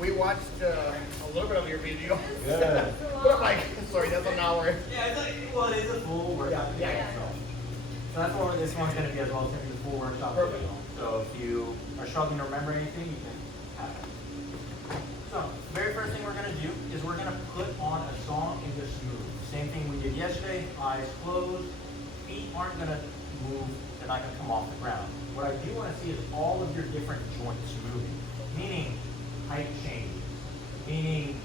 We watched a little bit of your video. Good. But I'm like, sorry, that's an hour. Yeah, it is a full workout. Yeah. So that's what this one's going to be as well. It's going to be a full workshop. Perfect. So if you are struggling to remember anything, you can have it. So the very first thing we're going to do is we're going to put on a song and just move. Same thing we did yesterday, eyes closed. Feet aren't going to move, they're not going to come off the ground. What I do want to see is all of your different joints moving, meaning height changes, meaning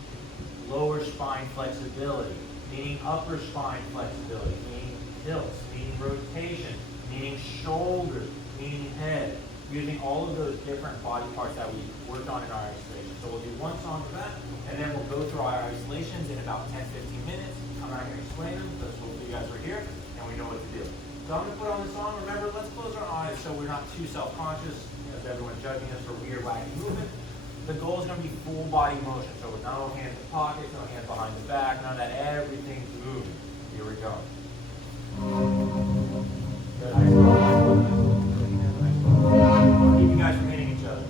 lower spine flexibility, meaning upper spine flexibility, meaning tilts, meaning rotation, meaning shoulders, meaning head, using all of those different body parts that we worked on in our isolation. So we'll do one song for that, and then we'll go through our isolations in about 10-15 minutes. I'm not going to explain them because hopefully you guys are here and we know what to do. So I'm going to put on the song. Remember, let's close our eyes so we're not too self-conscious as everyone's judging us for weird, wacky movement. The goal is going to be full body motion. So with no hands in pockets, no hands behind the back, none of that. Everything's moving. Here we go. Good. Keep you guys from hitting each other.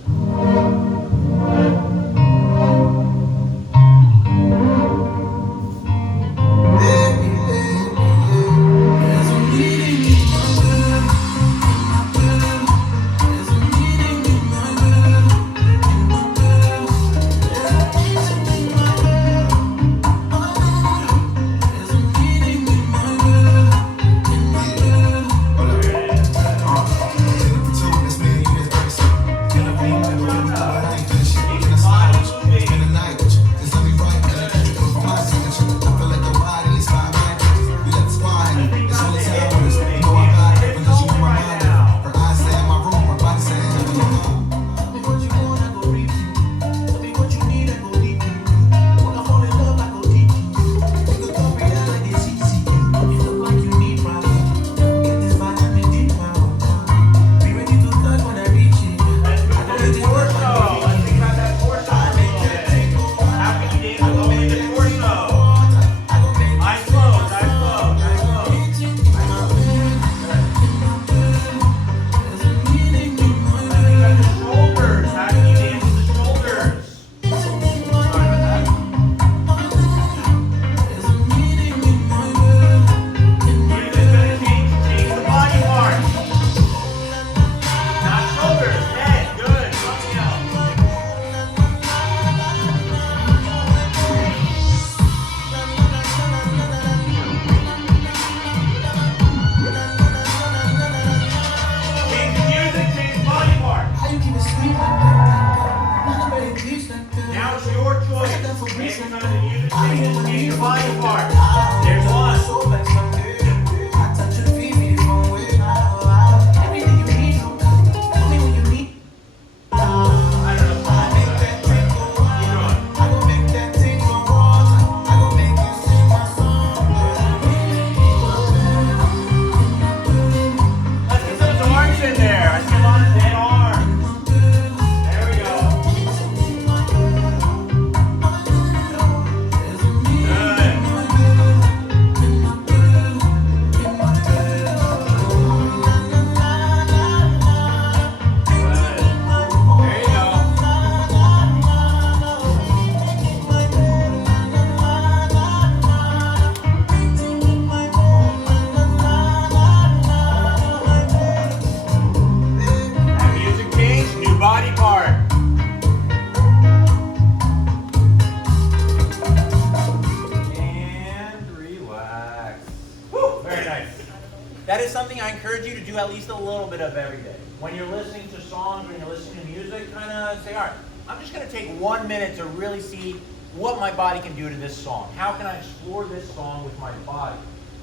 That is something I encourage you to do at least a little bit of every day. When you're listening to songs, when you're listening to music, kind of say, all right, I'm just going to take 1 minute to really see what my body can do to this song. How can I explore this song with my body?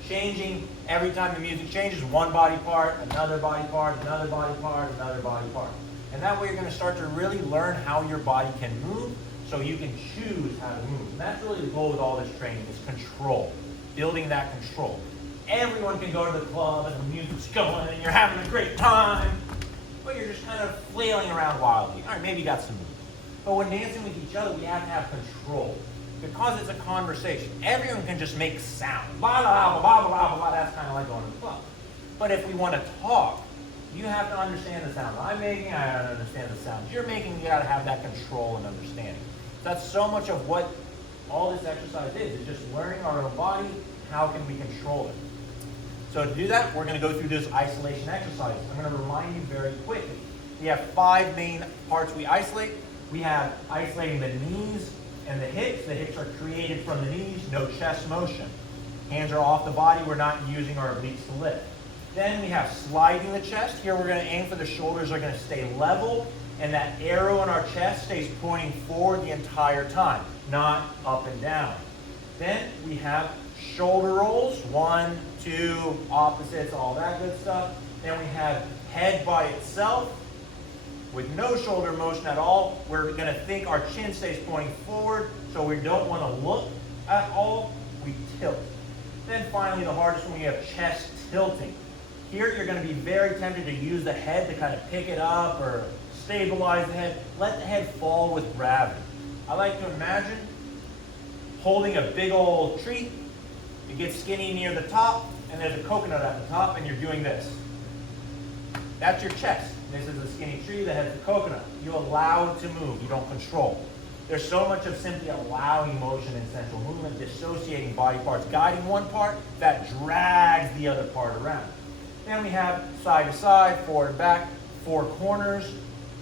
Changing every time the music changes, one body part, another body part, another body part, another body part. And that way you're going to start to really learn how your body can move so you can choose how to move. And that's really the goal with all this training is control, building that control. Everyone can go to the club and the music's going and you're having a great time, but you're just kind of flailing around wildly. All right, maybe you got some moves. But when dancing with each other, we have to have control. Because it's a conversation, everyone can just make sound. Blah, blah, blah, blah, blah, blah. That's kind of like going to the club. But if we want to talk, you have to understand the sound I'm making. I have to understand the sounds you're making. You got to have that control and understanding. That's so much of what all this exercise is. It's just learning our own body. How can we control it? So to do that, we're going to go through this isolation exercise. I'm going to remind you very quickly. We have 5 main parts we isolate. We have isolating the knees and the hips. The hips are created from the knees, no chest motion. Hands are off the body. We're not using our obliques to lift. Then we have sliding the chest. Here we're going to aim for the shoulders are going to stay level, and that arrow in our chest stays pointing forward the entire time, not up and down. Then we have shoulder rolls, 1, 2, opposites, all that good stuff. Then we have head by itself with no shoulder motion at all. We're going to think our chin stays pointing forward, so we don't want to look at all. We tilt. Then finally, the hardest one, we have chest tilting. Here, you're going to be very tempted to use the head to kind of pick it up or stabilize the head. Let the head fall with gravity. I like to imagine holding a big old tree. You get skinny near the top, and there's a coconut at the top, and you're doing this. That's your chest. This is a skinny tree that has the coconut. You allow it to move. You don't control. There's so much of simply allowing motion in sensual movement, dissociating body parts, guiding one part that drags the other part around. Then we have side to side, forward and back, 4 corners,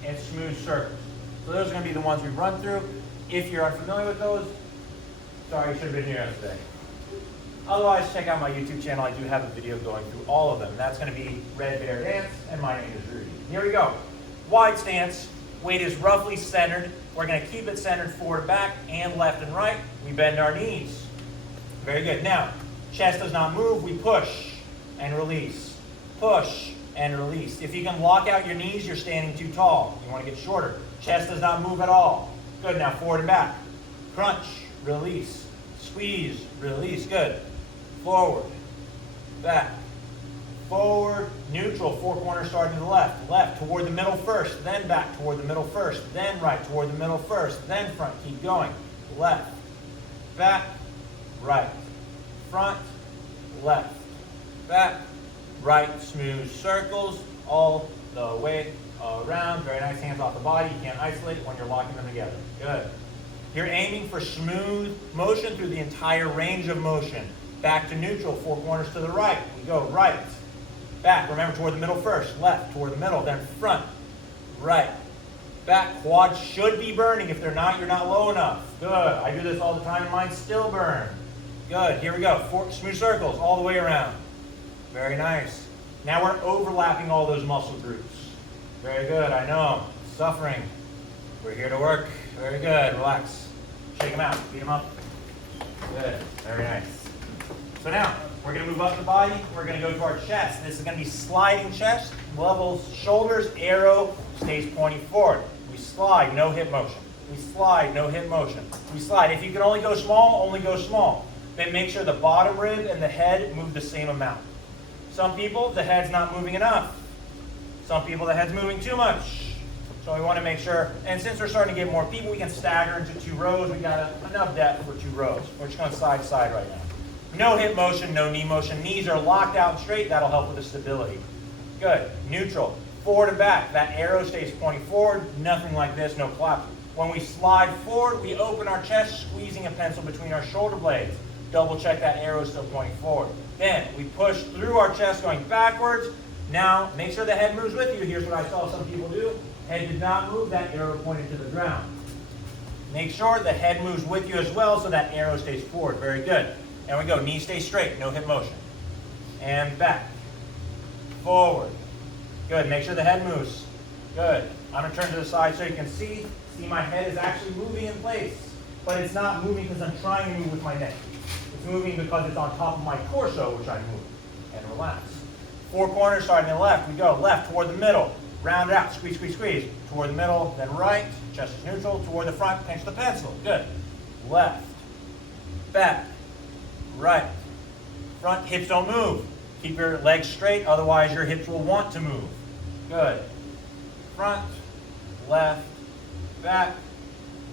and smooth circles. So those are going to be the ones we run through. If you're unfamiliar with those, sorry, you should have been here yesterday. Otherwise, check out my YouTube channel. I do have a video going through all of them. That's going to be RedBear Dance, and my name is Rudy. Here we go. Wide stance. Weight is roughly centered. We're going to keep it centered forward, back, and left and right. We bend our knees. Very good. Now, chest does not move. We push and release. Push and release. If you can lock out your knees, you're standing too tall. You want to get shorter. Chest does not move at all. Good. Now, forward and back. Crunch, release. Squeeze, release. Good. Forward, back, forward, neutral, 4 corners starting to the left. Left toward the middle first, then back toward the middle first, then right toward the middle first, then front. Keep going. Left, back, right, front, left, back, right. Smooth circles all the way around. Very nice. Hands off the body. You can't isolate it when you're locking them together. Good. You're aiming for smooth motion through the entire range of motion. Back to neutral, 4 corners to the right. We go right, back. Remember, toward the middle first. Left, toward the middle, then front, right, back. Quads should be burning. If they're not, you're not low enough. Good. I do this all the time, and mine still burn. Good. Here we go. 4 smooth circles all the way around. Very nice. Now we're overlapping all those muscle groups. Very good. I know. Suffering. We're here to work. Very good. Relax. Shake them out. Beat them up. Good. Very nice. So now, we're going to move up the body. We're going to go to our chest. This is going to be sliding chest, levels shoulders, arrow stays pointing forward. We slide, no hip motion. We slide, no hip motion. We slide. If you can only go small, only go small. Then make sure the bottom rib and the head move the same amount. Some people, the head's not moving enough. Some people, the head's moving too much. So we want to make sure, and since we're starting to get more people, we can stagger into 2 rows. We got enough depth for 2 rows. We're just going side to side right now. No hip motion, no knee motion. Knees are locked out and straight. That'll help with the stability. Good. Neutral. Forward and back. That arrow stays pointing forward. Nothing like this, no clap. When we slide forward, we open our chest, squeezing a pencil between our shoulder blades. Double check that arrow is still pointing forward. Then we push through our chest going backwards. Now, make sure the head moves with you. Here's what I saw some people do. Head did not move. That arrow pointed to the ground. Make sure the head moves with you as well so that arrow stays forward. Very good. And we go, knees stay straight, no hip motion. And back, forward. Good, make sure the head moves. Good. I'm gonna turn to the side so you can see. See, my head is actually moving in place, but it's not moving because I'm trying to move with my neck. It's moving because it's on top of my torso, which I move. And relax. 4 corners starting to the left. We go left toward the middle. Round it out, squeeze, squeeze, squeeze. Toward the middle, then right. Chest is neutral. Toward the front, pinch the pencil. Good. Left, back, right, front. Hips don't move. Keep your legs straight, otherwise your hips will want to move. Good. Front, left, back,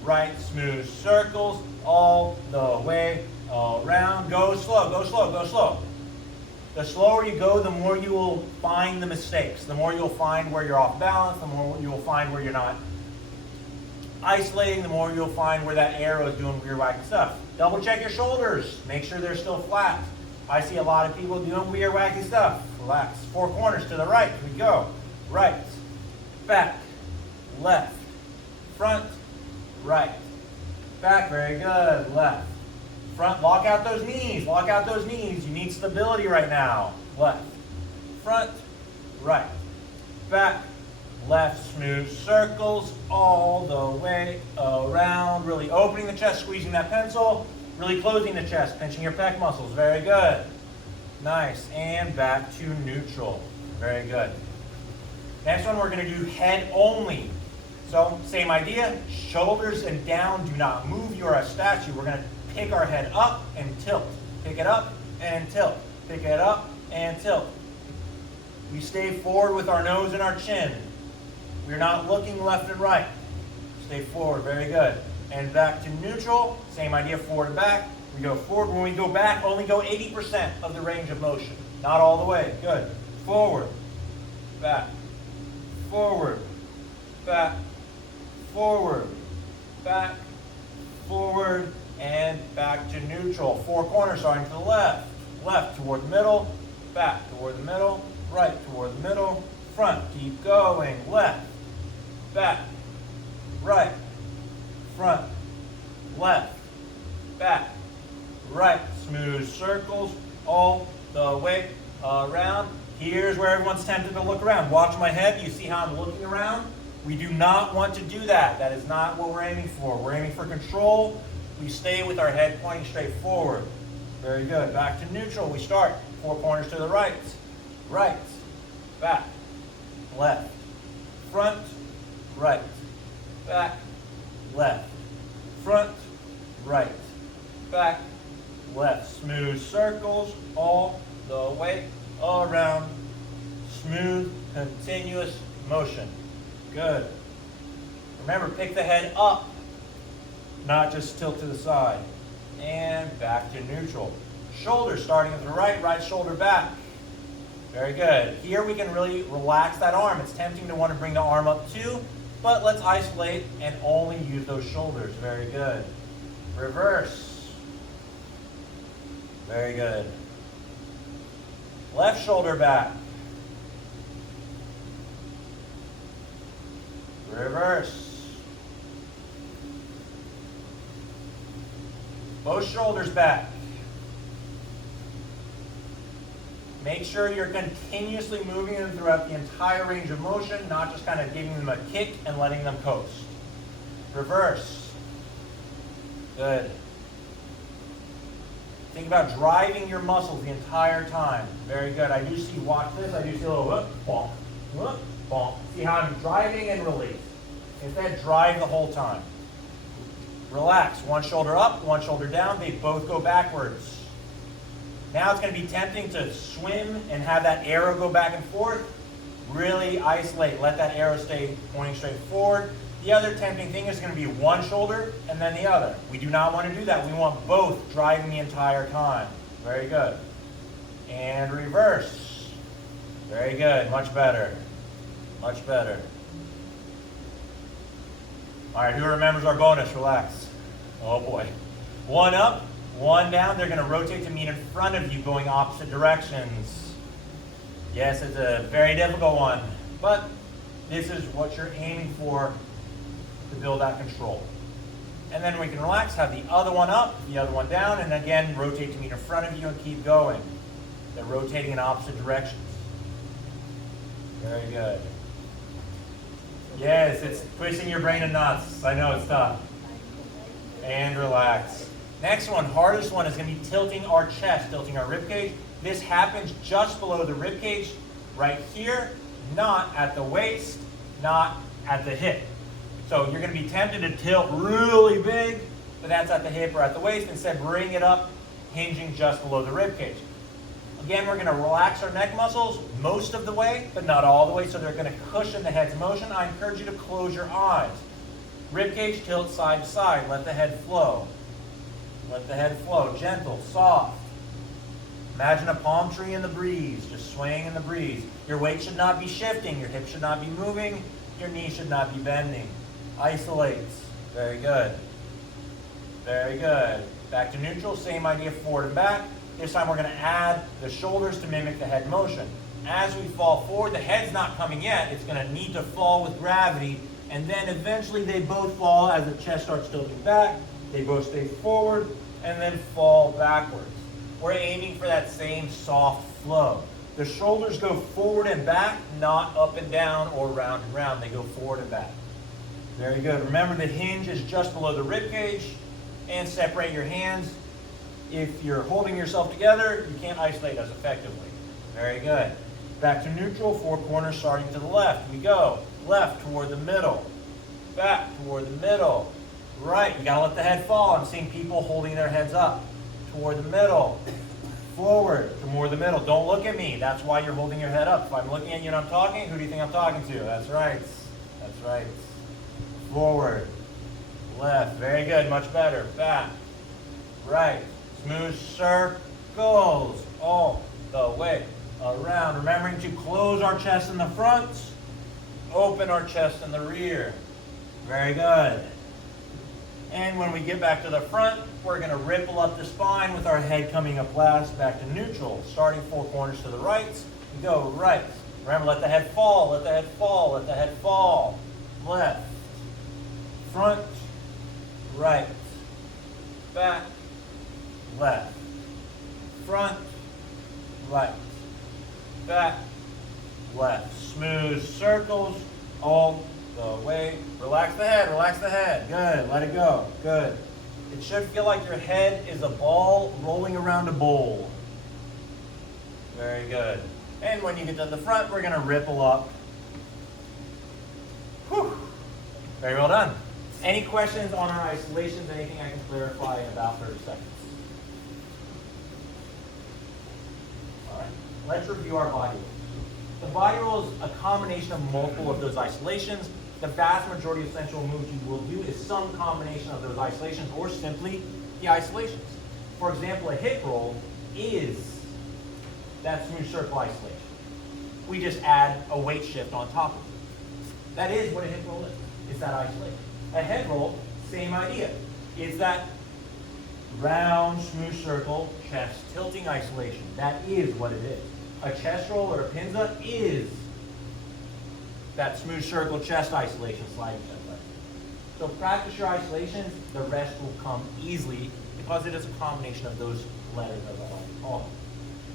right. Smooth circles all the way around. Go slow, go slow, go slow. The slower you go, the more you will find the mistakes. The more you'll find where you're off balance, the more you will find where you're not isolating, the more you'll find where that arrow is doing weird wacky stuff. Double check your shoulders. Make sure they're still flat. I see a lot of people doing weird wacky stuff. Relax. 4 corners to the right. Here we go. Right, back, left, front, right, back. Very good. Left, front. Lock out those knees. Lock out those knees. You need stability right now. Left, front, right, back, left. Smooth circles all the way around. Really opening the chest, squeezing that pencil. Really closing the chest, pinching your pec muscles. Very good. Nice. And back to neutral. Very good. Next one, we're going to do head only. So same idea, shoulders and down. Do not move. You are a statue. We're going to pick our head up and tilt. Pick it up and tilt. Pick it up and tilt. We stay forward with our nose and our chin. We're not looking left and right. Stay forward. Very good. And back to neutral. Same idea, forward and back. We go forward. When we go back, only go 80% of the range of motion. Not all the way. Good. Forward, back, forward, back, forward, back, forward, and back to neutral. 4 corners starting to the left. Left toward the middle, back toward the middle, right toward the middle, front. Keep going. Left, back, right, front, left, back, right. Smooth circles all the way around. Here's where everyone's tempted to look around. Watch my head. You see how I'm looking around? We do not want to do that. That is not what we're aiming for. We're aiming for control. We stay with our head pointing straight forward. Very good. Back to neutral. We start 4 corners to the right. Right, back, left, front, right, back, left, front, right, back, left. Smooth circles all the way around. Smooth, continuous motion. Good. Remember, pick the head up, not just tilt to the side. And back to neutral. Shoulders starting at the right, right shoulder back. Very good. Here we can really relax that arm. It's tempting to want to bring the arm up too, but let's isolate and only use those shoulders. Very good. Reverse. Very good. Left shoulder back. Reverse. Both shoulders back. Make sure you're continuously moving them throughout the entire range of motion, not just kind of giving them a kick and letting them coast. Reverse. Good. Think about driving your muscles the entire time. Very good. I do see, watch this, I do see a little whoop, bonk, whoop, bonk. See how I'm driving and release. Instead, drive the whole time. Relax. One shoulder up, one shoulder down. They both go backwards. Now it's going to be tempting to swim and have that arrow go back and forth. Really isolate. Let that arrow stay pointing straight forward. The other tempting thing is going to be one shoulder and then the other. We do not want to do that. We want both driving the entire time. Very good. And reverse. Very good. Much better. Much better. All right, who remembers our bonus? Relax. Oh boy. One up, one down. They're going to rotate to meet in front of you, going opposite directions. Yes, it's a very difficult one, but this is what you're aiming for to build that control. And then we can relax, have the other one up, the other one down, and again, rotate to meet in front of you and keep going. They're rotating in opposite directions. Very good. Yes, it's twisting your brain in knots. I know it's tough. And relax. Next one, hardest one, is going to be tilting our chest, tilting our rib cage. This happens just below the rib cage, right here, not at the waist, not at the hip. So you're going to be tempted to tilt really big, but that's at the hip or at the waist. Instead, bring it up, hinging just below the rib cage. Again, we're going to relax our neck muscles most of the way, but not all the way, so they're going to cushion the head's motion. I encourage you to close your eyes. Rib cage tilt side to side. Let the head flow. Let the head flow. Gentle, soft. Imagine a palm tree in the breeze, just swaying in the breeze. Your weight should not be shifting. Your hips should not be moving. Your knees should not be bending. Isolate. Very good. Very good. Back to neutral, same idea, forward and back. This time we're going to add the shoulders to mimic the head motion. As we fall forward, the head's not coming yet. It's going to need to fall with gravity, and then eventually they both fall as the chest starts tilting back. They both stay forward and then fall backwards. We're aiming for that same soft flow. The shoulders go forward and back, not up and down or round and round. They go forward and back. Very good. Remember, the hinge is just below the rib cage, and separate your hands. If you're holding yourself together, you can't isolate as effectively. Very good. Back to neutral, four corners starting to the left. We go left toward the middle, back toward the middle, right. You gotta let the head fall. I'm seeing people holding their heads up. Toward the middle, forward, toward the middle. Don't look at me. That's why you're holding your head up. If I'm looking at you and I'm talking, who do you think I'm talking to? That's right. That's right. Forward, left. Very good. Much better. Back, right. Smooth circles all the way around. Remembering to close our chest in the front, open our chest in the rear. Very good. And when we get back to the front, we're going to ripple up the spine with our head coming up last, back to neutral. Starting four corners to the right, we go right. Remember, let the head fall, let the head fall, let the head fall. Left, front, right, back, left, front, right, back, left. Smooth circles all the way. Relax the head, relax the head. Good, let it go. Good. It should feel like your head is a ball rolling around a bowl. Very good. And when you get to the front, we're going to ripple up. Whew. Very well done. Any questions on our isolations? Anything I can clarify in about 30 seconds? All right. Let's review our body rolls. The body roll is a combination of multiple of those isolations. The vast majority of sensual moves you will do is some combination of those isolations or simply the isolations. For example, a hip roll is that smooth circle isolation. We just add a weight shift on top of it. That is what a hip roll is. It's that isolation. A head roll, same idea. It's that round, smooth circle, chest tilting isolation. That is what it is. A chest roll or a pinza is that smooth circle chest isolation, sliding chest isolation. So practice your isolations, the rest will come easily because it is a combination of those letters as I like to call them.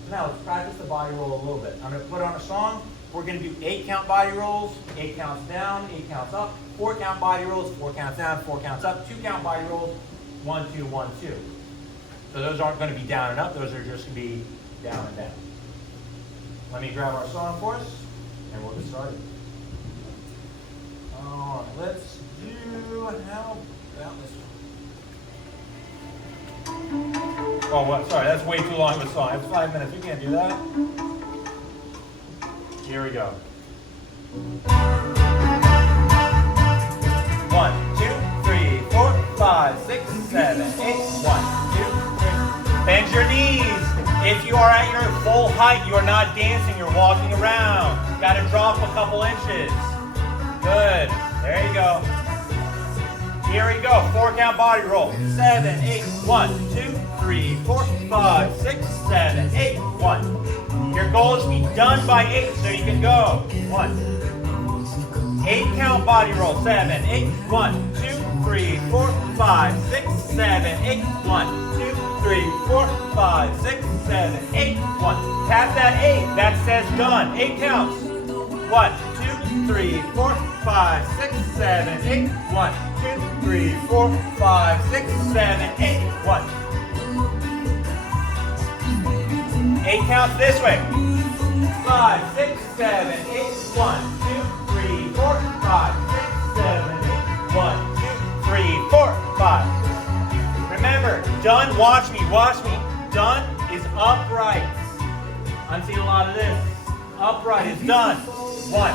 So now let's practice the body roll a little bit. I'm going to put on a song. We're going to do 8 count body rolls, 8 counts down, 8 counts up, 4 count body rolls, 4 counts down, 4 counts up, 2 count body rolls, 1, 2, 1, 2. So those aren't going to be down and up, those are just going to be down and down. Let me grab our song for us, and we'll get started. All right, let's do, how about this one? Oh, what? Sorry, that's way too long of a song. It's 5 minutes. You can't do that. Here we go. 1, 2, 3, 4, 5, 6, 7, 8. 1, 2, 3. Bend your knees. If you are at your full height, you are not dancing, you're walking around. Got to drop a couple inches. Good. There you go. Here we go. 4 count body roll. 7, 8. 1, 2, 3, 4, 5, 6, 7, 8. 1. Your goal is to be done by 8, so you can go. 1. 8 count body roll. 7, 8. 1, 2, 3, 4, 5, 6, 7, 8. 1, 2, 3, 4, 5, 6, 7, 8. 1. Tap that 8. That says done. 8 counts. 1, 2, 3, 4, 5, 6, 7, 8. 1, 2, 3, 4, 5, 6, 7, 8. 1. 8 counts this way. 5, 6, 7, 8. 1, 2, 3, 4, 5, 6, 7, 8. 1, 2, 3, 4, 5. Remember, done, watch me, watch me. Done is upright. I'm seeing a lot of this. Upright is done. 1.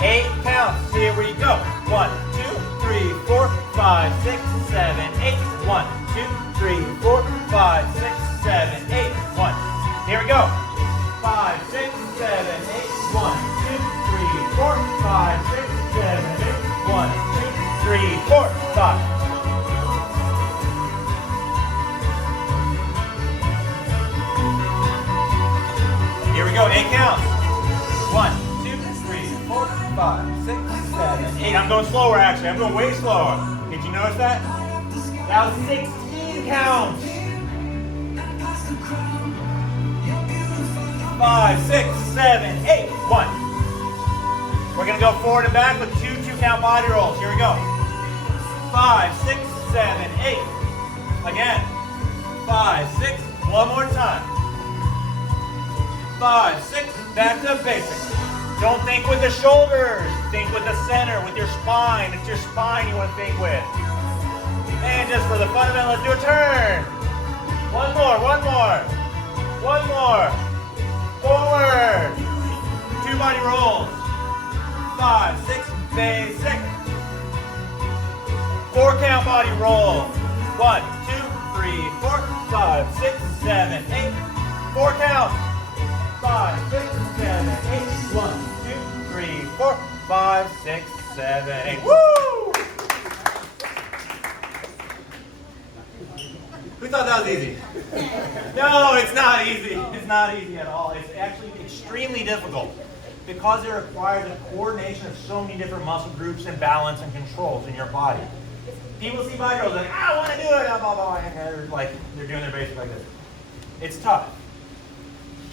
8 counts. Here we go. 1, 2, 3, 4, 5, 6, 7, 8. 1, 2, 3, 4, 5, 6, 7, 8. 1. Here we go. 5, 6, 7, 8. 1, 2, 3, 4, 5, 6, 7, 8. 1, 2, 3, 3, 4, 5. Here we go, 8 counts. 1, 2, 3, 4, 5, 6, 7, 8. I'm going slower actually. I'm going way slower. Did you notice that? That was 16 counts. 5, 6, 7, 8. 1. We're going to go forward and back with 2 2-count body rolls. Here we go. 5, 6, 7, 8. Again. 5, 6. One more time. 5, 6. Back to basics. Don't think with the shoulders. Think with the center, with your spine. It's your spine you want to think with. And just for the fun of it, let's do a turn. One more, one more. One more. Forward. 2 body rolls. 5, 6, basic. 4-count body roll. 1, 2, 3, 4, 5, 6, 7, 8. 4 counts. 5, 6, 7, 8. 1, 2, 3, 4, 5, 6, 7, 8. Woo! Who thought that was easy? No, it's not easy. It's not easy at all. It's actually extremely difficult because it requires a coordination of so many different muscle groups and balance and controls in your body. People see body rolls like, I want to do it, blah, blah, blah, and like they're doing their basics like this. It's tough.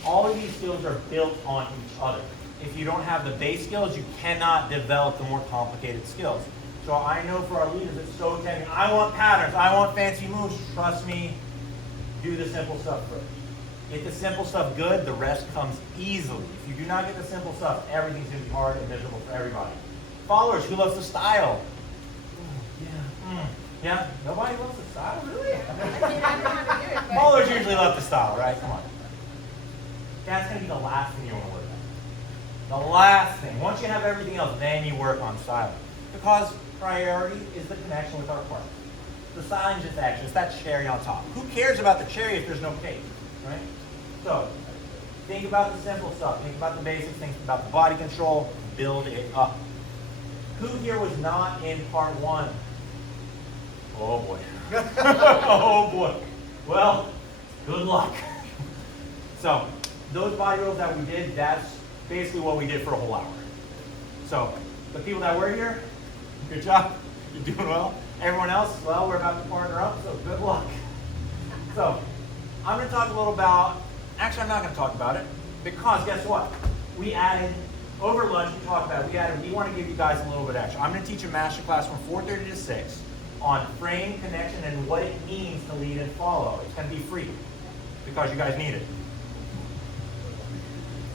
All of these skills are built on each other. If you don't have the base skills, you cannot develop the more complicated skills. So I know for our leaders, it's so tempting. I want patterns. I want fancy moves. Trust me, do the simple stuff first. Get the simple stuff good, the rest comes easily. If you do not get the simple stuff, everything's going to be hard and miserable for everybody. Followers, who loves the style? Yeah? Nobody loves the style? Really? Followers usually love the style, right? Come on. That's going to be the last thing you want to worry about. The last thing. Once you have everything else, then you work on styling. Because priority is the connection with our partner. The styling is just action. It's that cherry on top. Who cares about the cherry if there's no cake, right? So, think about the simple stuff. Think about the basics. Think about the body control. Build it up. Who here was not in part 1? Oh boy. Oh boy. Well, good luck. So, those body rolls that we did, that's basically what we did for a whole hour. So, the people that were here, good job. You're doing well. Everyone else, well, we're about to partner up, so good luck. So, I'm going to talk a little about, actually I'm not going to talk about it, because guess what? We added, over lunch we talked about it, we want to give you guys a little bit extra. I'm going to teach a master class from 4:30 to 6 on frame, connection, and what it means to lead and follow. It's going to be free, because you guys need it.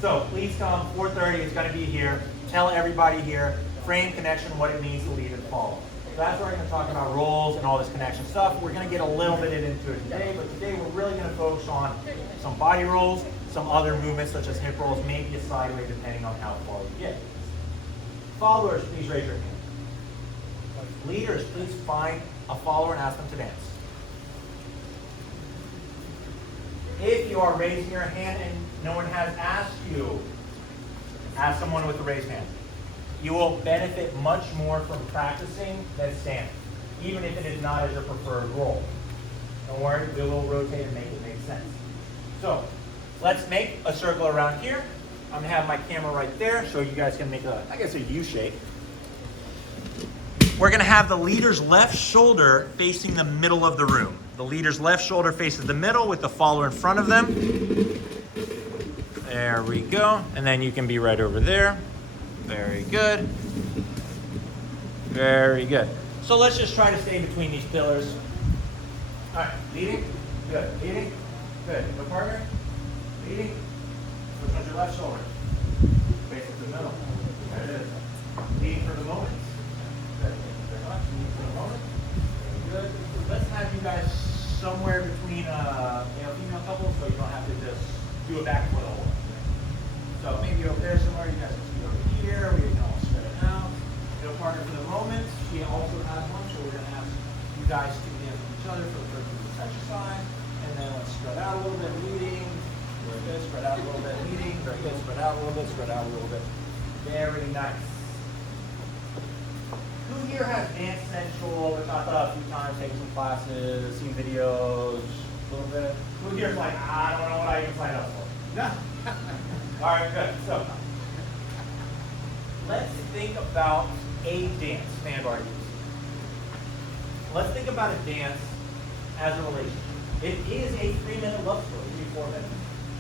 So, please come, 4:30, it's going to be here. Tell everybody here, frame, connection, what it means to lead and follow. So that's where we're going to talk about roles and all this connection stuff. We're going to get a little bit into it today, but today we're really going to focus on some body rolls, some other movements such as hip rolls, maybe a sideway depending on how far you get. Followers, please raise your hand. Leaders, please find a follower and ask them to dance. If you are raising your hand and no one has asked you, ask someone with a raised hand. You will benefit much more from practicing than standing, even if it is not as your preferred role. Don't worry, we will rotate and make it make sense. So, let's make a circle around here. I'm going to have my camera right there so you guys can make a, I guess, a U shape. We're going to have the leader's left shoulder facing the middle of the room. The leader's left shoulder faces the middle with the follower in front of them. There we go. And then you can be right over there. Very good. Very good. So let's just try to stay between these pillars. All right, leading. Good. Leading. Good. Go partner. Leading. Which one's your left shoulder? Face it to the middle. There it is. Leading for the moment. Good. Thank you very much. Leading for the moment. Very good. Let's have you guys somewhere between female couples so you don't have to just do it back and forth all the way. So maybe over there somewhere, you guys can see over here, we can all spread it out. No partner for the moment. She also has one, so we're going to ask you guys to dance with each other for the purpose of this exercise. And then let's spread out a little bit, leading. Very good, spread out a little bit, leading. Very good, spread out a little bit, spread out a little bit. Very nice. Who here has danced Sensual, Bachata a few times, taken some classes, seen videos, a little bit? Who here is like, I don't know what I even signed up for? No. All right, good. So, let's think about a dance. Stand by, please. Let's think about a dance as a relationship. It is a 3-minute love story, 3-4 minutes.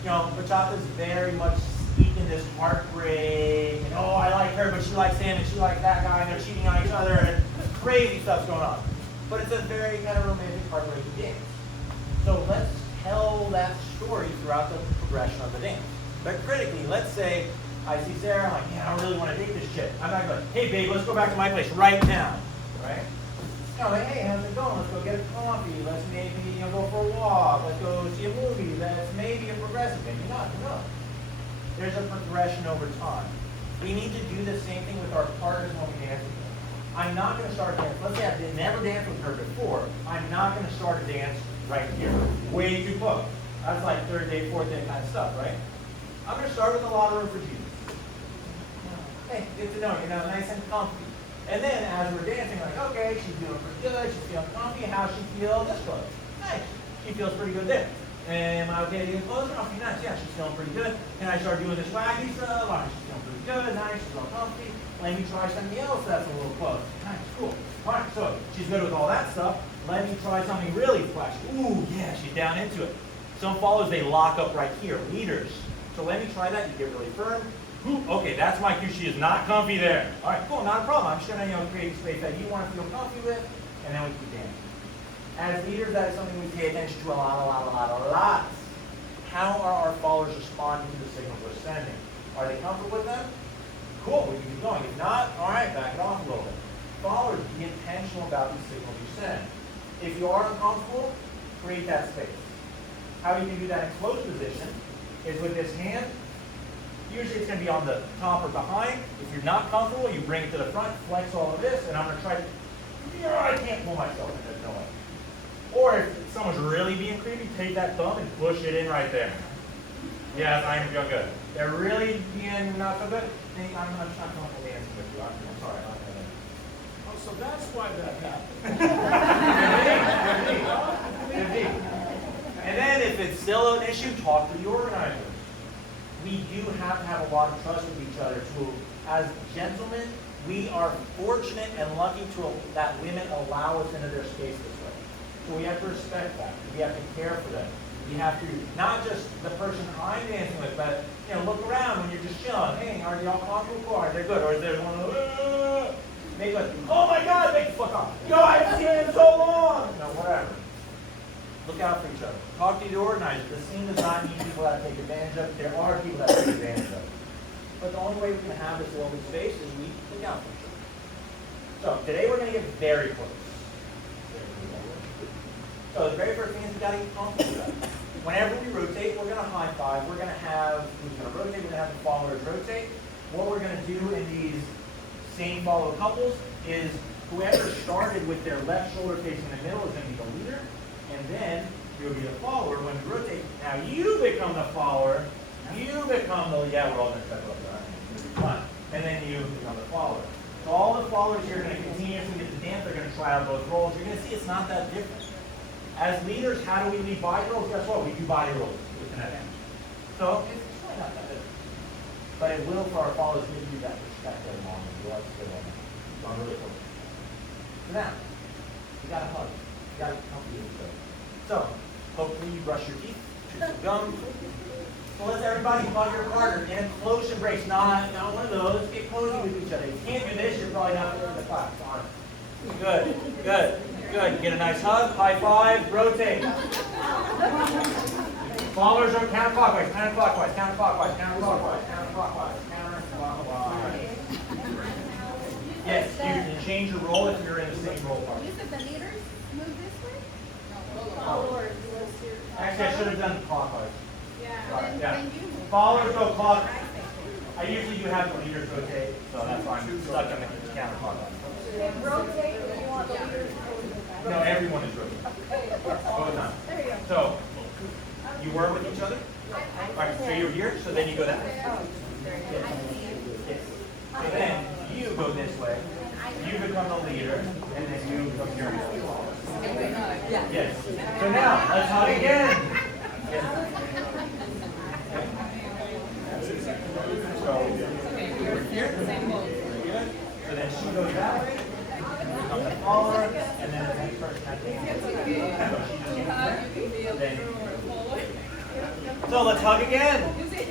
You know, Bachata is very much steeped in this heartbreak, and oh, I like her, but she likes him, and she likes that guy, and they're cheating on each other, and crazy stuff's going on. But it's a very kind of romantic, heartbreaking dance. So let's tell that story throughout the progression of the dance. But critically, let's say I see Sarah, I'm like, yeah, I don't really want to date this chick. I'm not going to, hey babe, let's go back to my place right now, right? You know, like, hey, how's it going? Let's go get a coffee. Let's maybe, go for a walk. Let's go see a movie. Let's maybe a progressive, maybe not, who knows? There's a progression over time. We need to do the same thing with our partners when we dance with them. I'm not going to start a dance. Let's say I've never danced with her before. I'm not going to start a dance right here. Way too close. That's like third date, fourth date kind of stuff, right? I'm going to start with a lot of room for Jesus. Hey, get to know you, nice and comfy. And then as we're dancing, like, okay, she's feeling pretty good, she's feeling comfy, how's she feel this close? Nice, she feels pretty good there. Am I okay to get closer? Okay, nice, yeah, she's feeling pretty good. Can I start doing this wacky stuff? All right, she's feeling pretty good, nice, she's all comfy. Let me try something else that's a little close. Nice, cool. All right, so she's good with all that stuff. Let me try something really flashy. Ooh, yeah, she's down into it. Some followers, they lock up right here, leaders. So let me try that, you get really firm. Ooh, okay, that's my cue. She is not comfy there. All right, cool, not a problem. I'm just gonna, create a space that you want to feel comfy with, and then we keep dancing. As leaders, that is something we pay attention to a lot. How are our followers responding to the signals we're sending? Are they comfortable with them? Cool, we can keep going. If not, all right, back it off a little bit. Followers, be intentional about these signals you send. If you are uncomfortable, create that space. How you can do that in close position is with this hand. Usually it's going to be on the top or behind. If you're not comfortable, you bring it to the front, flex all of this, and I'm going to try to, I can't pull myself in, there's no way. Or if someone's really being creepy, take that thumb and push it in right there. Yes, I am feeling good. They're really being not so good, I'm not comfortable dancing with you. I'm sorry, I'm not going to. Oh, so that's why that happened. Could be. And then if it's still an issue, talk to the organizer. We do have to have a lot of trust with each other. As gentlemen, we are fortunate and lucky that women allow us into their space this way. So we have to respect that. We have to care for them. We have to, not just the person I'm dancing with, but look around when you're just chilling. Hey, are y'all comfortable? Are they good? Or is there one of those, make like, oh my God, make the fuck off. I haven't seen it in so long. Whatever. Look out for each other. Talk to the organizer. The scene does not need people that take advantage of it. There are people that take advantage of it. But the only way we can have this lovely space is we look out for each other. So today we're going to get very close. So the very first thing is we got to get comfortable with that. Whenever we rotate, we're going to high five. We're going to have, who's going to rotate? We're going to have the followers rotate. What we're going to do in these same follow couples is whoever started with their left shoulder facing the middle is going to be the leader. And then you'll be the follower when we rotate. Now you become the follower. You become the, yeah, we're all going to step up there. It's going to be fun. And then you become the follower. So all the followers here are going to continuously get the dance. They're going to try out both roles. You're going to see it's not that different. As leaders, how do we lead body rolls? Guess what? We do body rolls with connection. So it's really not that different. But it will for our followers give you that respect every moment. You like to stay on it. So I'm really close. So now, you got to hug. You got to be comfy with each other. So, hopefully you brush your teeth, chew some gum. So let's everybody hug your partner in a close embrace, not one of those. Get cozy with each other. If you can't do this, you're probably not in the class. Good. Get a nice hug, high five, rotate. Followers are counterclockwise. Yes, you can change your role if you're in the same role part. You said the leaders move this way? Followers. Actually, I should have done clockwise. Yeah. Yeah. Then you move. Followers go clock. I usually do have the leaders rotate, so that's why I'm stuck on the counterclockwise. Rotate, you want the leaders to No, everyone is rotating. Both times. There you go. So, you were with each other? Alright, so you're here, so then you go that way. Yes. So then, you go this way. You become the Yes. So now, let's hug again. So, over here. Good. So then she goes that way. I'm going to follow her. And then the next person has to So let's hug again.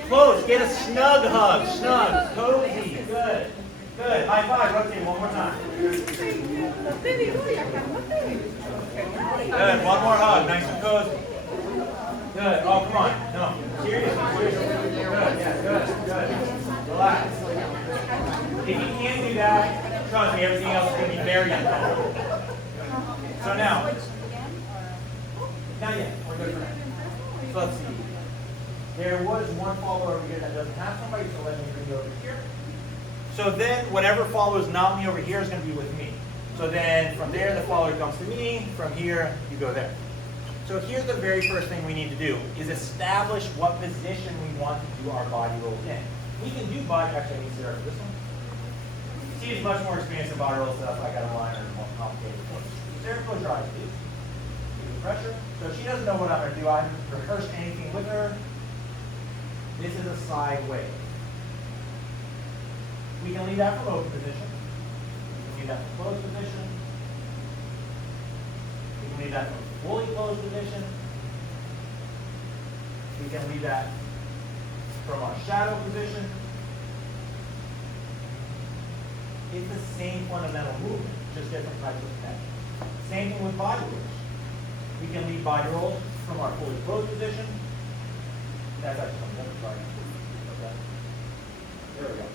Close. Get a snug hug. Snug. Cozy. Good. Good. High five. Rotate one more time. Good. One more hug. Nice and cozy. Good. Oh, come on. No. Seriously. Good. Yeah. Good. Good. Relax. If you can't do that, trust me, everything else is going to be very uncomfortable. So now. Not yet. We're good for now. So let's see. There was one follower over here that doesn't have somebody, so let me bring you over here. So then whatever follows not me over here is going to be with me. So then from there the follower comes to me, from here you go there. So here's the very first thing we need to do is establish what position we want to do our body rolls in. We can do body, actually I need to start with this one. She's much more experienced in body roll stuff, I got a line or more complicated things. Sarah, close your eyes, please. Give the pressure. So she doesn't know what I'm going to do. I haven't rehearsed anything with her. This is a side wave. We can leave that from open position. We can leave that from closed position. We can leave that from fully closed position. We can leave that from our shadow position. It's the same fundamental movement, just different types of connection. Same thing with body rolls. We can leave body rolls from our fully closed position. That's actually something sorry. Okay. There we go.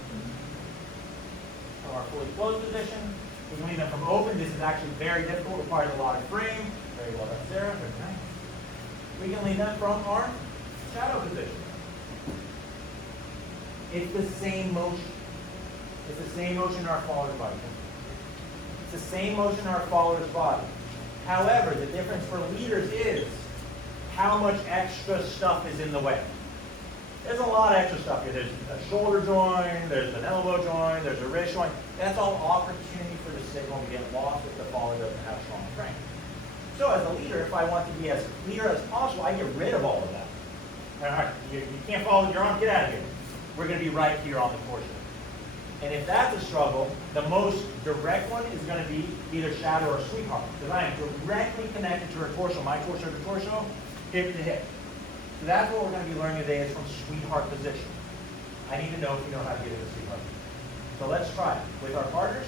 From our fully closed position. We can leave them from open. This is actually very difficult, requires a lot of frame. Very well done, Sarah. Very nice. We can leave them from our shadow position. It's the same motion. It's the same motion in our follower's body. It's the same motion in our follower's body. However, the difference for leaders is how much extra stuff is in the way. There's a lot of extra stuff here. There's a shoulder joint, there's an elbow joint, there's a wrist joint. That's all opportunity for the signal to get lost if the follower doesn't have strong frame. So as a leader, if I want to be as clear as possible, I get rid of all of that. All right, you can't follow with your arm, get out of here. We're going to be right here on the torso. And if that's a struggle, the most direct one is going to be either shadow or sweetheart, because I am directly connected to her torso, my torso to torso, hip to hip. So that's what we're going to be learning today is from sweetheart position. I need to know if you know how to get into sweetheart. So let's try it. With our partners,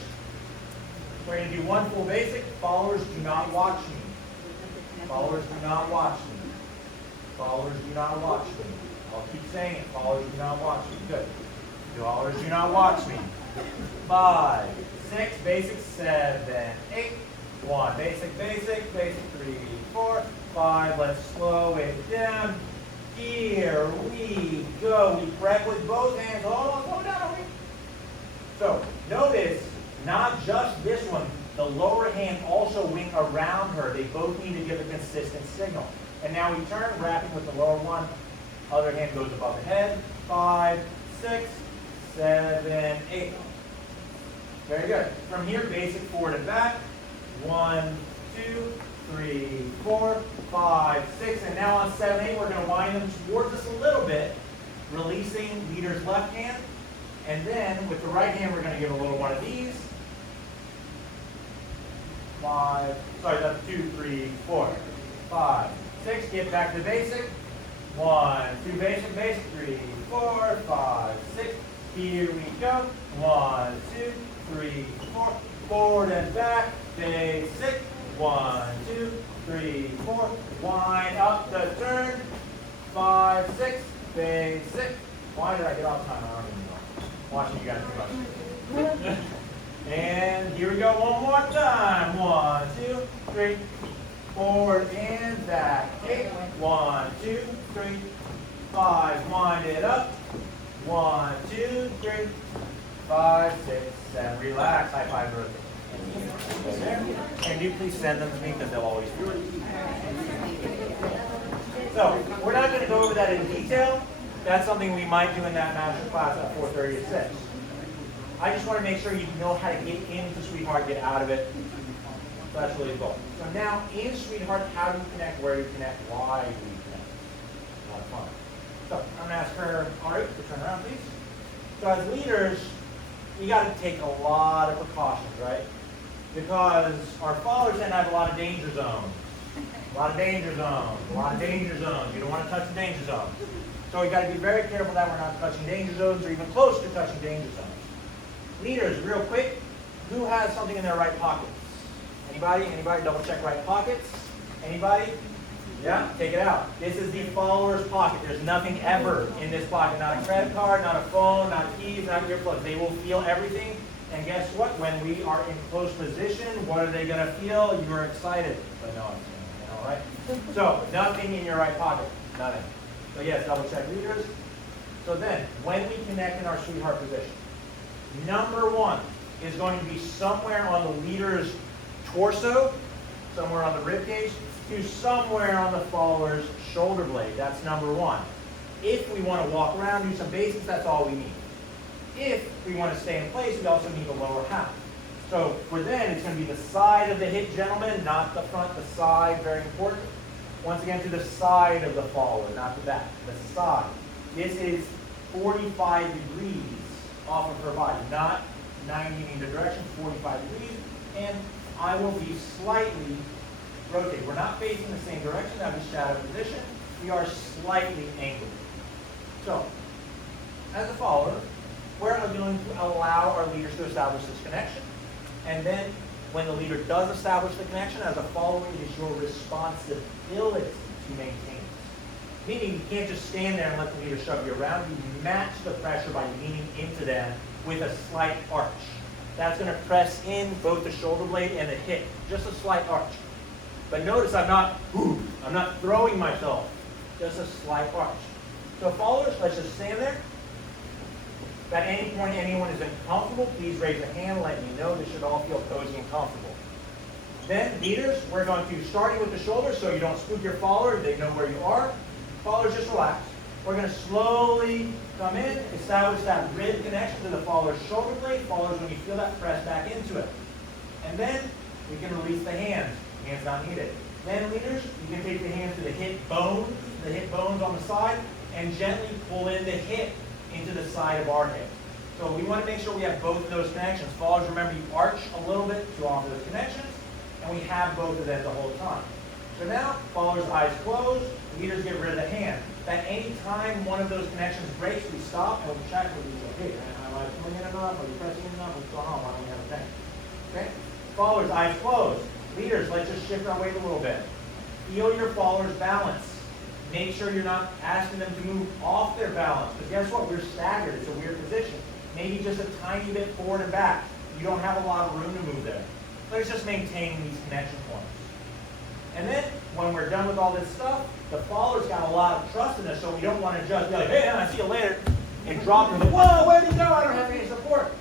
we're going to do one full basic. Followers, do not watch me. Followers, do not watch me. Followers, do not watch me. I'll keep saying it. Followers, do not watch me. Good. Followers, do not watch me. 5, 6, basic, 7, 8. 1, basic, 3, 4, 5. Let's slow it down. Here we go. We prep with both hands. Oh, slow down. So notice, not just this one. The lower hand also wing around her. They both need to give a consistent signal. And now we turn, wrapping with the lower one. Other hand goes above the head. 5, 6, 7, 8. Very good. From here, basic forward and back. 1, 2, 3, 4, 5, 6. And now on 7, 8, we're going to wind them towards us a little bit, releasing leader's left hand. And then with the right hand, we're going to give a little one of these. 5, sorry, that's 2, 3, 4, 5, 6. Get back to basic. 1, 2, basic, 3, 4, 5, 6. Here we go. 1, 2, 3, 4. Forward and back. Basic. 1, 2, 3, 4. Wind up the turn. 5, 6. Basic. Why did I get off time? I don't even know. Watching you guys do it. And here we go one more time. 1, 2, 3. Forward and back. 8. 1, 2, 3, 5. Wind it up. 1, 2, 3, 5, 6, 7. Relax. High five, rotate. Can you please send them to me because they'll always do it. So we're not going to go over that in detail. That's something we might do in that master class at 4:30 at 6. I just want to make sure you know how to get into sweetheart, get out of it. So that's really cool. So now in Sweetheart, how do you connect, where do you connect, why do you connect? A lot of fun. So I'm going to ask her, all right, to turn around, please. So as leaders, you got to take a lot of precautions, right? Because our followers tend to have a lot of danger zones. A lot of danger zones, a lot of danger zones. You don't want to touch the danger zones. So we got to be very careful that we're not touching danger zones or even close to touching danger zones. Leaders, real quick, who has something in their right pockets? Anybody? Anybody? Double check right pockets. Anybody? Yeah, take it out. This is the follower's pocket. There's nothing ever in this pocket. Not a credit card, not a phone, not keys, not earplugs. They will feel everything. And guess what? When we are in close position, what are they going to feel? You're excited. But no, it's all right. So nothing in your right pocket. Nothing. So yes, double check leaders. So then, when we connect in our Sweetheart position, number one is going to be somewhere on the leader's torso, somewhere on the rib cage, to somewhere on the follower's shoulder blade. That's number one. If we want to walk around, do some basics, that's all we need. If we want to stay in place, we also need the lower half. So for then, it's going to be the side of the hip, gentlemen, not the front, the side, very important. Once again, to the side of the follower, not the back, the side. This is 45 degrees off of her body, not 90 in either direction, 45 degrees, and I will be slightly rotated. We're not facing the same direction, that was shadow position. We are slightly angled. So, as a follower, we're going to allow our leaders to establish this connection. And then, when the leader does establish the connection, as a follower, it is your responsibility to maintain it. Meaning, you can't just stand there and let the leader shove you around. You match the pressure by leaning into them with a slight arch. That's going to press in both the shoulder blade and the hip. Just a slight arch. But notice I'm not throwing myself. Just a slight arch. So followers, let's just stand there. If at any point anyone is uncomfortable, please raise a hand, let me know. This should all feel cozy and comfortable. Then, leaders, we're going to start you with the shoulders so you don't spook your follower. They know where you are. Followers, just relax. We're going to slowly come in, establish that rib connection to the follower's shoulder blade. Followers, when you feel that, press back into it. And then, we can release the hands. Hands not needed. Then, leaders, you can take the hands to the hip bones on the side, and gently pull in the hip into the side of our hip. So we want to make sure we have both of those connections. Followers, remember, you arch a little bit to offer those connections, and we have both of them the whole time. So now, followers' eyes closed, leaders get rid of the hand. At any time one of those connections breaks, we stop and we check with each other. Hey, am I pulling in enough? Are you pressing in enough? What's going on? Why don't we have a tank? Okay? Followers, eyes closed. Leaders, let's just shift our weight a little bit. Feel your followers' balance. Make sure you're not asking them to move off their balance. Because guess what? We're staggered. It's a weird position. Maybe just a tiny bit forward and back. You don't have a lot of room to move there. Let's just maintain these connection points. And then, when we're done with all this stuff, the followers got a lot of trust in us, so we don't want to just be like, hey, I see you later, and drop them. Like, whoa, where'd you go? I don't have any support.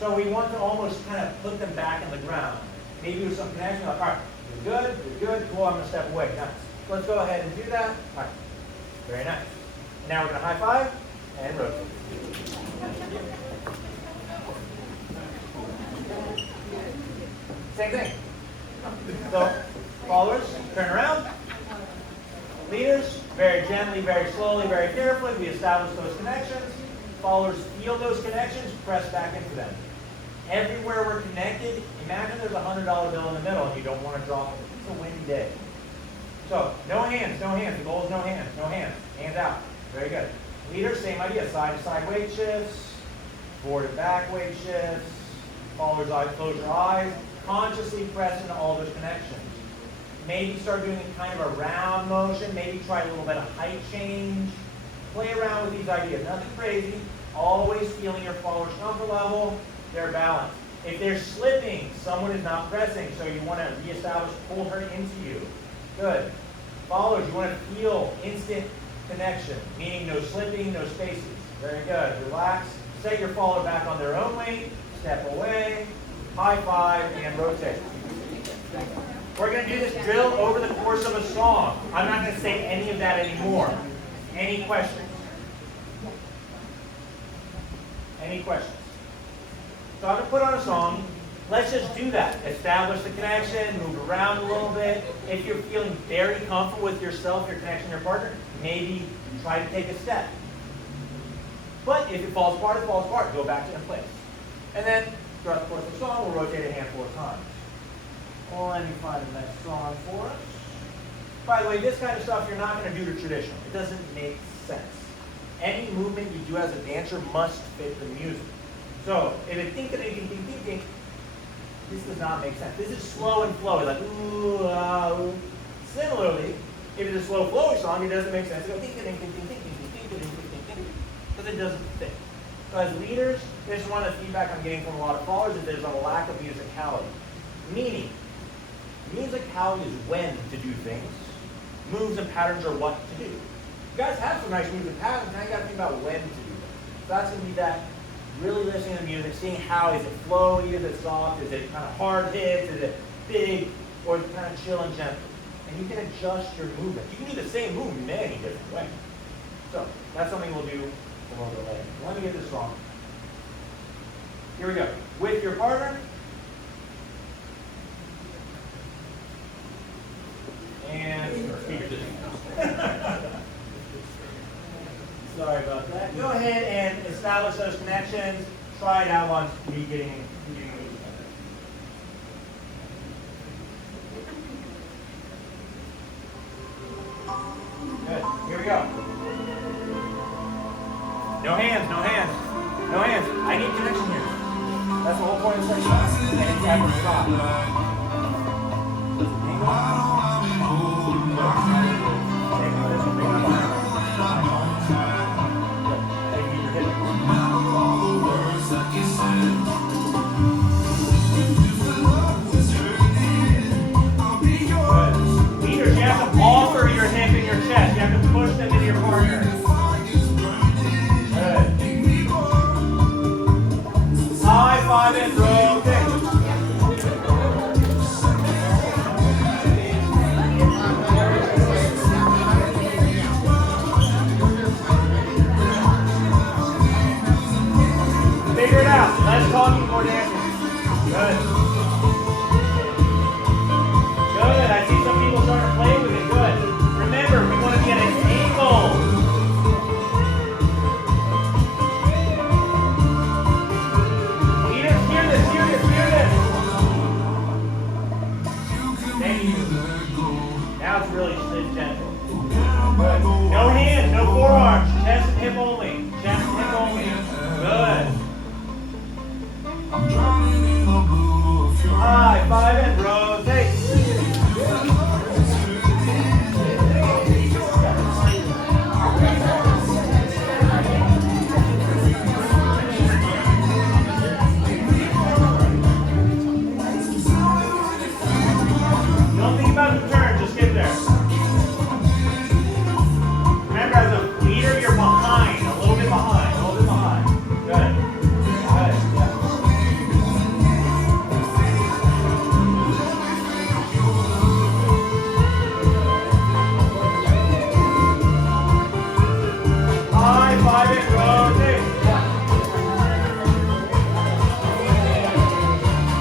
So we want to almost kind of put them back in the ground. Maybe with some connection, like, all right, you're good, cool, I'm going to step away. Nice. Let's go ahead and do that. All right, very nice. Now we're going to high five and rotate. Same thing. So, followers, turn around. Leaders, very gently, very slowly, very carefully, we establish those connections. Followers feel those connections, press back into them. Everywhere we're connected, imagine there's a $100 bill in the middle and you don't want to drop it. It's a windy day. So, no hands, no hands. The goal is no hands, no hands. Hands out. Very good. Leaders, same idea. Side to side weight shifts, forward and back weight shifts. Followers, close your eyes. Consciously press into all those connections. Maybe start doing kind of a round motion. Maybe try a little bit of height change. Play around with these ideas. Nothing crazy. Always feeling your follower's comfort level, their balance. If they're slipping, someone is not pressing, so you want to reestablish, pull her into you. Good. Followers, you want to feel instant connection, meaning no slipping, no spaces. Very good. Relax. Set your follower back on their own weight. Step away. High five and rotate. We're going to do this drill over the course of a song. I'm not going to say any of that anymore. Any questions? Any questions? So I'm going to put on a song, let's just do that. Establish the connection, move around a little bit. If you're feeling very comfortable with yourself, your connection, your partner, maybe try to take a step. But if it falls apart, it falls apart. Go back to in place. And then throughout the course of the song, we'll rotate a handful of times. Well, let me find the next song for us. By the way, this kind of stuff you're not going to do the traditional. It doesn't make sense. Any movement you do as a dancer must fit the music. So if it ding, ding, ding, ding, ding, ding, this does not make sense. This is slow and flowy, like ooh, ah, ooh. Similarly, if it's a slow flowy song, it doesn't make sense to go ding, ding, ding, ding, ding, ding, ding, ding, ding, ding, ding, because it doesn't fit. So as leaders, this is one of the feedback I'm getting from a lot of followers is there's a lack of musicality. Meaning, musicality is when to do things. Moves and patterns are what to do. You guys have some nice moves and patterns, now you got to think about when to do them. So that's going to be that really listening to the music, seeing how is it flowy, is it soft, is it kind of hard hits, is it big, or is it kind of chill and gentle. And you can adjust your movement. You can do the same move many different ways. So that's something we'll do a little bit later. Let me get this wrong. Here we go. With your partner. And speaker didn't. Sorry about that. Go ahead and establish those connections. Try it out on me getting music. Good. Here we go. No hands, no hands. No hands. I need connection here. That's the whole point of the section. And it's at the stop. Leaders, you have to offer your hip and your chest. You have to push them into your partner. Good. High five and rotate. Figure it out. Less talking, more dancing. Good. Good. I see some people starting to play with it. Good. Remember, we want to be at an angle. Leaders, hear this, hear this, hear this. Thank you. Now it's really gentle. Good. No hands, no forearms. Chest and hip only. Chest and hip only. Good. High five and rotate. Don't think about the turn, just get there. Remember, as a leader, you're behind, a little bit behind, a little bit behind. Good. Good. Yeah. High five and rotate.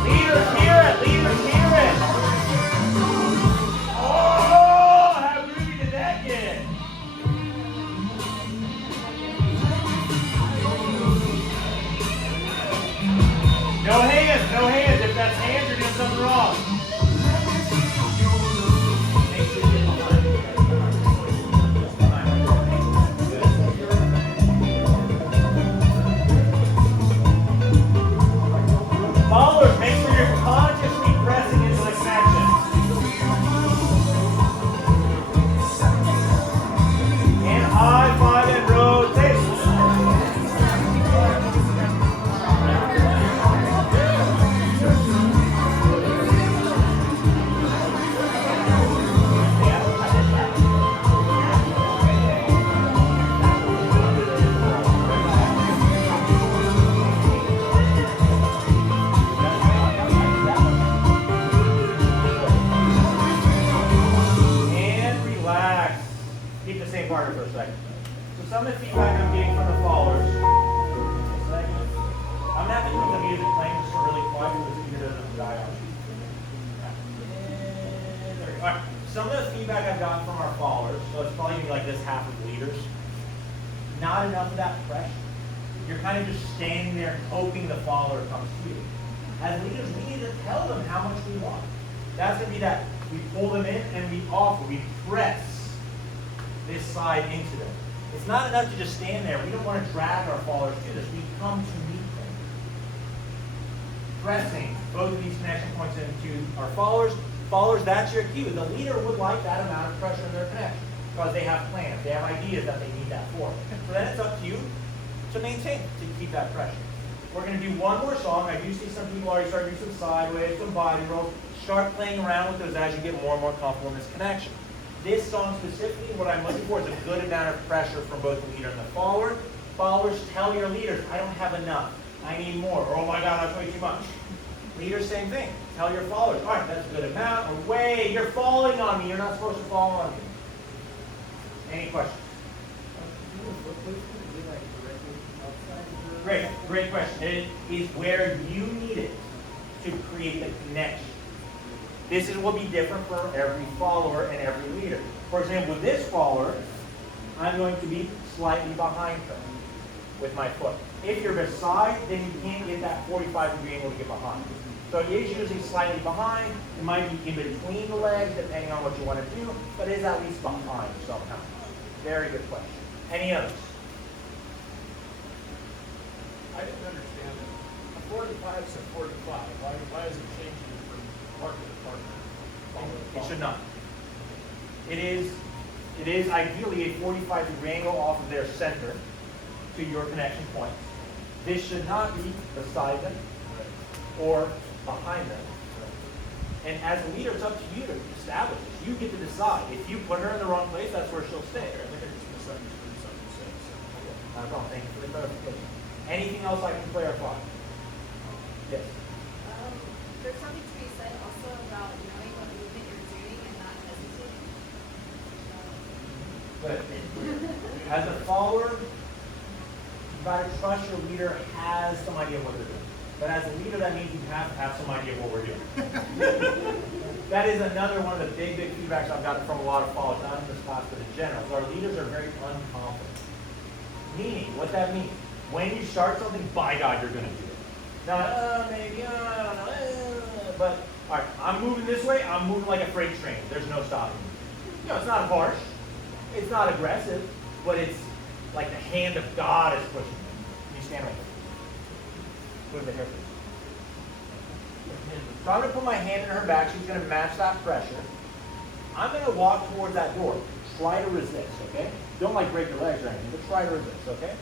Leaders hear it. Leaders hear it. Oh, how groovy did that get? No hands. No hands. If that's hands, you're doing something wrong. Make sure you get followers, make sure you're consciously pressing into the connection. And high five and rotate. And relax. Keep the same partner for a second. So some of the feedback I'm getting from the followers. I'm not going to keep the music playing just really quiet because it's doesn't die out. There we go. All right. Some of the feedback I've gotten from our followers, so it's probably gonna be like this half of leaders. Not enough of that pressure. You're kind of just standing there hoping the follower comes to you. As leaders, we need to tell them how much we want. That's gonna be that we pull them in and we offer, we press this side into them. It's not enough to just stand there. We don't want to drag our followers to this. We come to meet them. Pressing both of these connection points into our followers. Followers, that's your cue. The leader would like that amount of pressure in their connection because they have plans. They have ideas that they need that for. So then it's up to you to maintain, to keep that pressure. We're going to do one more song. I do see some people already start doing some sideways, some body rolls. Start playing around with those as you get more and more comfortable in this connection. This song specifically, what I'm looking for is a good amount of pressure from both the leader and the follower. Followers, tell your leaders, I don't have enough. I need more. Or, oh my God, that's way too much. Leaders, same thing. Tell your followers, all right, that's a good amount. Or, wait, you're falling on me. You're not supposed to fall on me. Any questions? Great question. It is where you need it to create the connection. This will be different for every follower and every leader. For example, with this follower, I'm going to be slightly behind her with my foot. If you're beside, then you can't get that 45-degree angle to get behind. So it is usually slightly behind. It might be in between the legs, depending on what you want to do, but it is at least behind somehow. Very good question. Any others? I didn't understand it. A 45 is a 45. Why is it changing from partner to partner? It should not. It is ideally a 45-degree angle off of their center to your connection points. This should not be beside them or behind them. And as a leader, it's up to you to establish this. You get to decide. If you put her in the wrong place, that's where she'll stay. I think I just misunderstood something you said. Not wrong. Thank you for the clarification. Anything else I can clarify? Yes. There's something to be said also about knowing what movement you're doing and not hesitating. Good. As a follower, you gotta trust your leader has some idea of what they're doing. But as a leader, that means you have to have some idea of what we're doing. That is another one of the big feedbacks I've gotten from a lot of followers, not in this class, but in general. So our leaders are very unconfident. Meaning, what that means, when you start something, by God, you're gonna do it. Now, maybe, I don't know, but, all right, I'm moving this way, I'm moving like a freight train. There's no stopping me. You know, it's not harsh, it's not aggressive, but it's like the hand of God is pushing me. Can you stand right there? Move the hair, please. So I'm gonna put my hand in her back, she's gonna match that pressure. I'm gonna walk towards that door. Try to resist, okay? Don't like break your legs or anything, but try to resist, okay?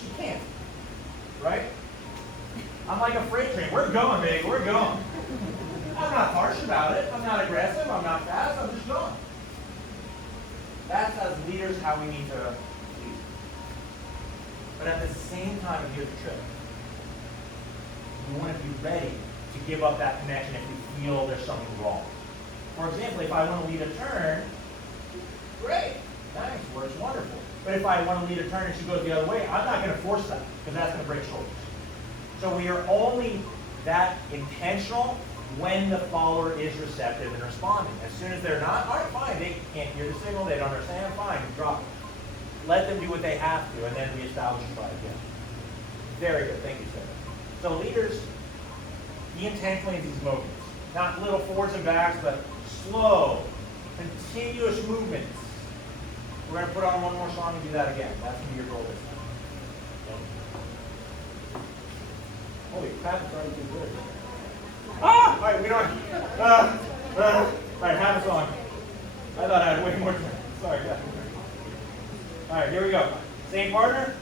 She can't, right? I'm like a freight train. We're going, baby, we're going. I'm not harsh about it. I'm not aggressive. I'm not fast. I'm just going. That's as leaders how we need to lead. But at the same time, here's the trick. You want to be ready to give up that connection if you feel there's something wrong. For example, if I want to lead a turn, great, nice, works wonderful. But if I want to lead a turn and she goes the other way, I'm not going to force that because that's going to break shoulders. So we are only that intentional when the follower is receptive and responding. As soon as they're not, all right, fine, they can't hear the signal, they don't understand, fine, drop it. Let them do what they have to, and then we establish and try again. Very good, thank you, sir. So leaders, be intentional in these movements. Not little forwards and backs, but slow, continuous movements. We're going to put on one more song and do that again. That's going to be your goal this time. Holy crap, it's already too good. Ah! All right, we don't. All right, have a song. I thought I had way more time. Sorry, guys. All right, here we go. Same partner.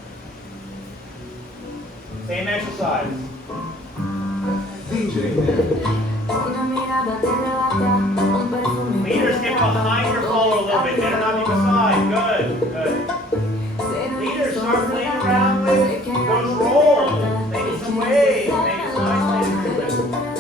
Same exercise. Leaders, get behind your follower a little bit. Better not be beside. Good, good. Leaders, start playing around with those rolls. Maybe some waves. Maybe some isolated movements.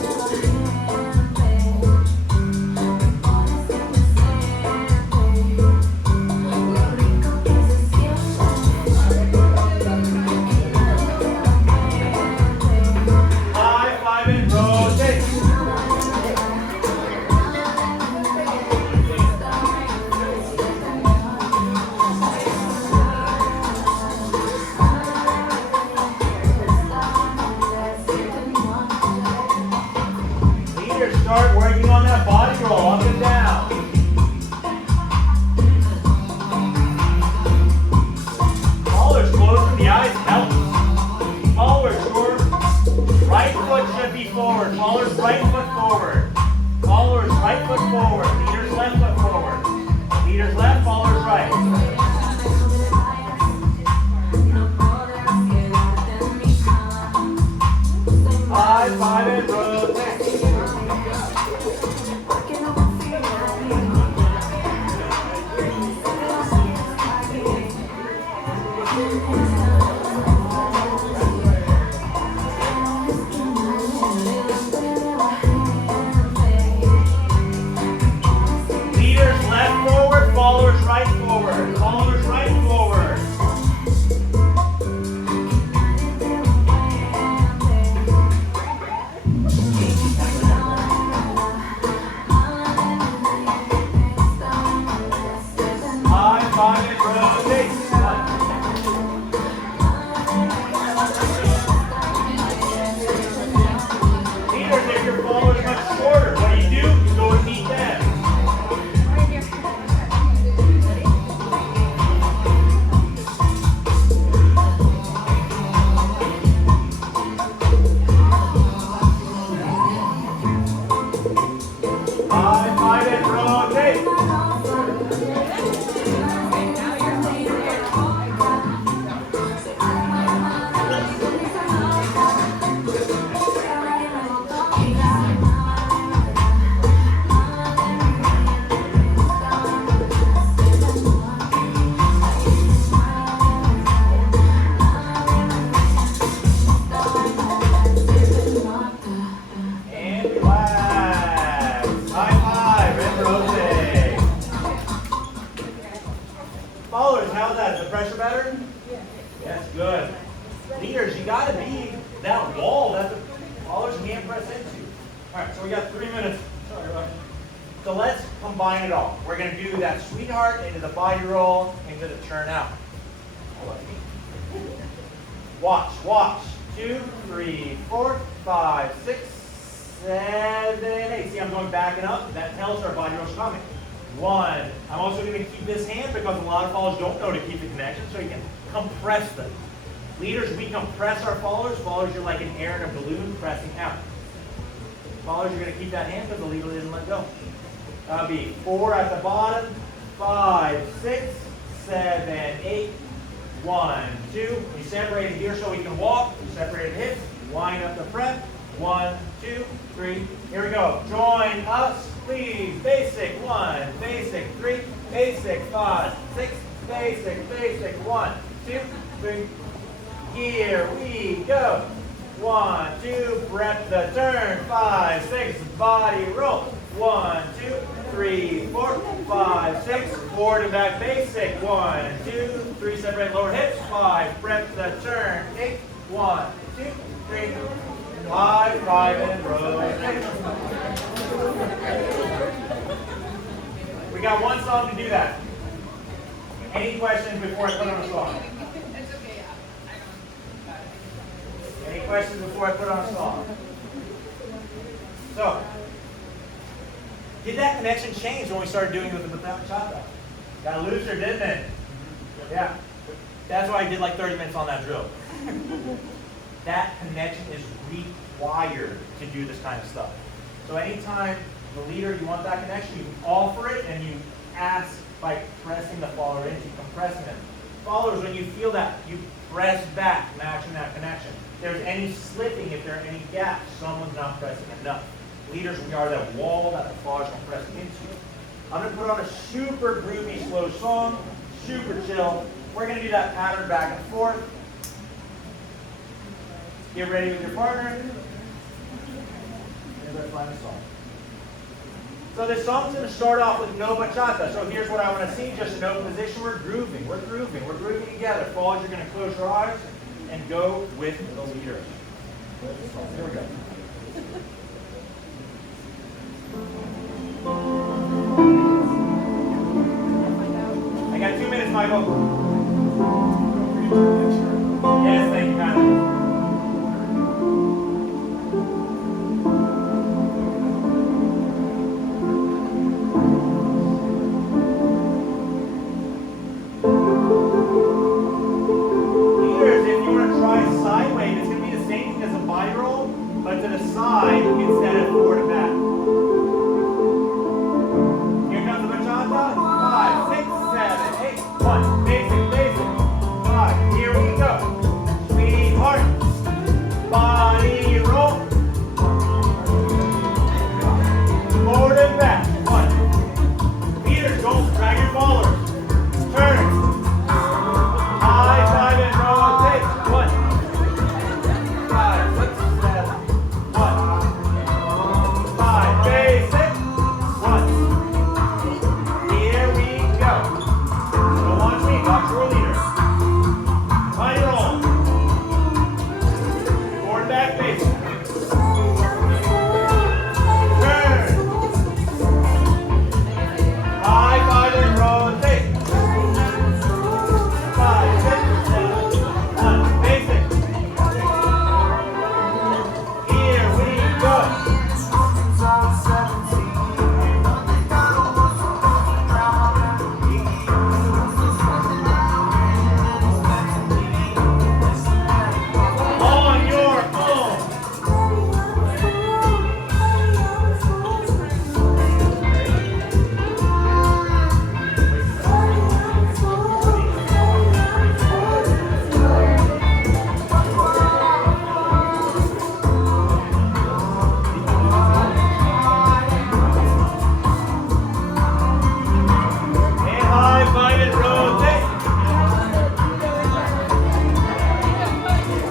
start working on that body roll up and down. Followers closing the eyes helps. Followers, your right foot should be forward. Followers, right foot forward. Followers, right foot forward. Leaders, left foot forward. Leaders left, followers right. 5, 5 and rotate. Leaders left forward, followers right forward. Followers right forward. 5 and rotate. Leaders, if your followers are much shorter, what do? You go and meet them. Five and rotate. And relax. High five and rotate. Followers, how's that? Is the pressure better? Yes, good. Leaders, you gotta be that wall that the followers can't press into. Alright, so we got 3 minutes. Sorry, Rob. So let's combine it all. We're gonna do that sweetheart into the body roll, into the turn out. Watch, watch. 2, 3, 4, 5, 6, 7, 8. See, I'm going back and up. That tells our body roll's coming. 1. I'm also going to keep this hand because a lot of followers don't know to keep the connection, so you can compress them. Leaders, we compress our followers. Followers, you're like an air in a balloon pressing out. Followers, you're going to keep that hand because the leader didn't let go. That'll be 4 at the bottom, 5, 6, 7, 8. 1, 2. You separate it here so we can walk. You separate hips. Wind up the front. 1, 2, 3. Here we go. Join us, please. Basic 1, basic 3, basic 5, 6, basic, basic 1, 2, 3. Here we go. 1, 2. Prep the turn. 5, 6. Body roll. 1, 2, 3, 4, 5, 6. Forward and back basic. 1, 2, 3. Separate lower hips. 5. Prep the turn. 8. 1, 2, 3. 5, 5 and rotate. We got one song to do that. Any questions before I put on a song? It's okay, Any questions before I put on a song? So, did that connection change when we started doing it with the Bachata? Got looser, didn't it? Yeah. That's why I did like 30 minutes on that drill. That connection is required to do this kind of stuff. So anytime the leader, you want that connection, you offer it and you ask by pressing the follower into, compressing them. Followers, when you feel that, you press back, matching that connection. If there's any slipping, if there are any gaps, someone's not pressing enough. Leaders, we are that wall that the followers can press into. I'm going to put on a super groovy, slow song, super chill. We're going to do that pattern back and forth. Get ready with your partner. And let's find a song. So this song's going to start off with no bachata. So here's what I want to see, just an open position. We're grooving. We're grooving. We're grooving together. Followers, you're going to close your eyes and go with the leader. Here we go. I got 2 minutes, Michael. Yes, thank you, Carmen. side instead of forward and back. Here comes the bachata. 5, 6, 7, 8. 1. Basic, basic. 5. Here we go. Sweetheart. Body roll. Forward and back. 1. Leaders, don't drag your followers. Turn. High, 5, and rotate. 1. 5, 6, 7. 1. 5. Basic. 1. Here we go. Don't watch me, watch your leader. High roll. Forward, back, basic. Turn. High, 5, and rotate. 5, 6, 7, 1. Basic. Here we go. On your own. And high, 5, and rotate.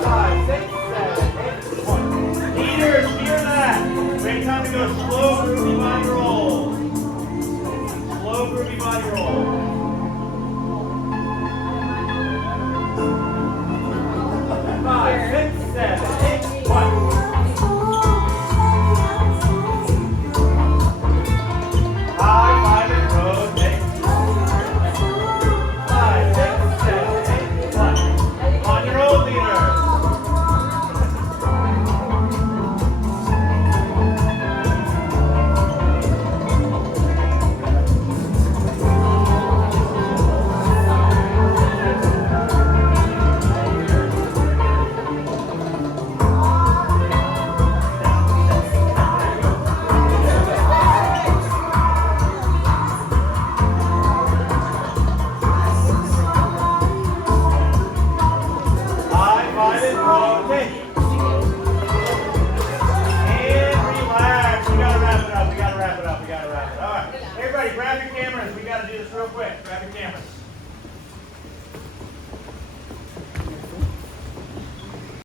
5, 6, 7, 8, 1. Leaders, hear that. Great time to go slow, groovy body roll. Slow, groovy body roll. 5, 6, 7, 8, 1. High, 5, and rotate. 5, 6, 7, 8, 1. On your own, leader. High, 5, and rotate. And relax. We gotta wrap it up. We gotta wrap it up. We gotta wrap it up. All right. Everybody, grab your cameras. We gotta do this real quick. Grab your cameras.